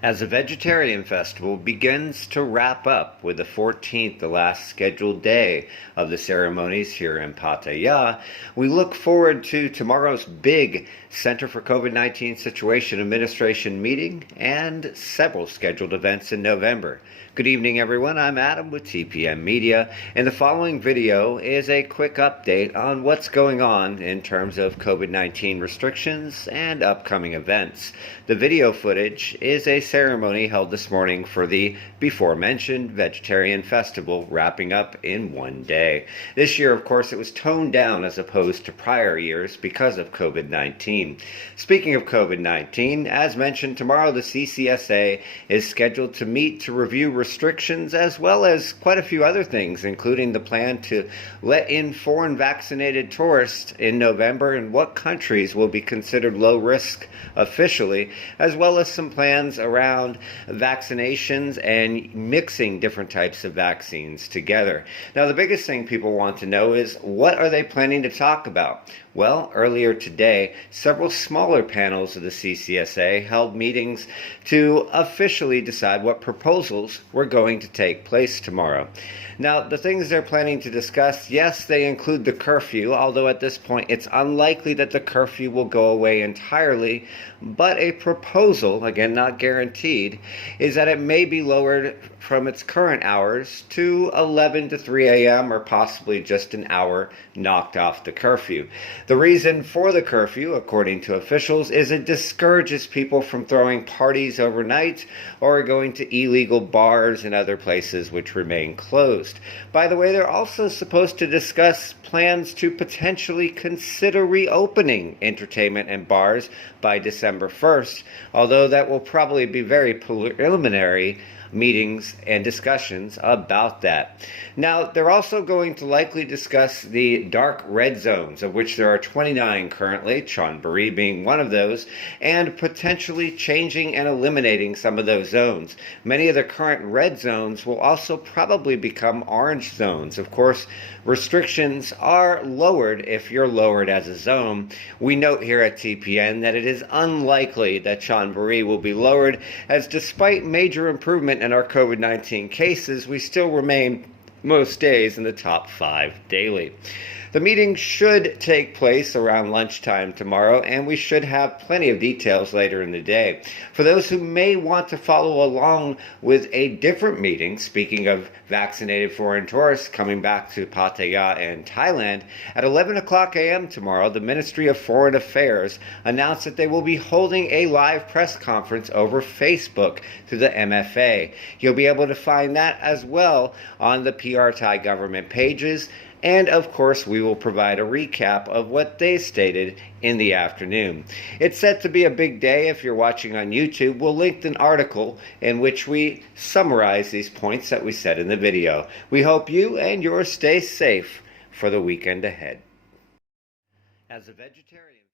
As the Vegetarian Festival begins to wrap up with the 14th, the last scheduled day of the ceremonies here in Pattaya, we look forward to tomorrow's big Center for COVID-19 Situation Administration meeting and several scheduled events in November. Good evening, everyone. I'm Adam with TPM Media, and the following video is a quick update on what's going on in terms of COVID-19 restrictions and upcoming events. The video footage is a ceremony held this morning for the before-mentioned Vegetarian Festival, wrapping up in one day. This year, of course, it was toned down as opposed to prior years because of COVID-19. Speaking of COVID-19, as mentioned, tomorrow the CCSA is scheduled to meet to review restrictions as well as quite a few other things, including the plan to let in foreign vaccinated tourists in November and what countries will be considered low risk officially, as well as some plans around vaccinations and mixing different types of vaccines together. Now, the biggest thing people want to know is, what are they planning to talk about? Well, earlier today, several smaller panels of the CCSA held meetings to officially decide what proposals were going to take place tomorrow. Now, the things they're planning to discuss, yes, they include the curfew, although at this point it's unlikely that the curfew will go away entirely, but a proposal, again not guaranteed, is that it may be lowered from its current hours to 11 to 3 a.m. or possibly just an hour knocked off the curfew. The reason for the curfew, according to officials, is it discourages people from throwing parties overnight or going to illegal bars and other places which remain closed. By the way, they're also supposed to discuss plans to potentially consider reopening entertainment and bars by December 1st, although that will probably be very preliminary meetings and discussions about that. Now, they're also going to likely discuss the dark red zones, of which there are 29 currently, Chonburi being one of those, and potentially changing and eliminating some of those zones. Many of the current red zones will also probably become orange zones. Of course, restrictions are lowered if you're lowered as a zone. We note here at TPN that it is unlikely that Chonburi will be lowered, as despite major improvement in our COVID-19 cases, we still remain most days in the top 5 daily. The meeting should take place around lunchtime tomorrow, and we should have plenty of details later in the day. For those who may want to follow along with a different meeting, speaking of vaccinated foreign tourists coming back to Pattaya and Thailand, at 11 o'clock a.m. tomorrow, the Ministry of Foreign Affairs announced that they will be holding a live press conference over Facebook through the MFA. You'll be able to find that as well on the PR Thai government pages. And of course, we will provide a recap of what they stated in the afternoon. It's set to be a big day. If you're watching on YouTube, we'll link an article in which we summarize these points that we said in the video. We hope you and yours stay safe for the weekend ahead. As a vegetarian,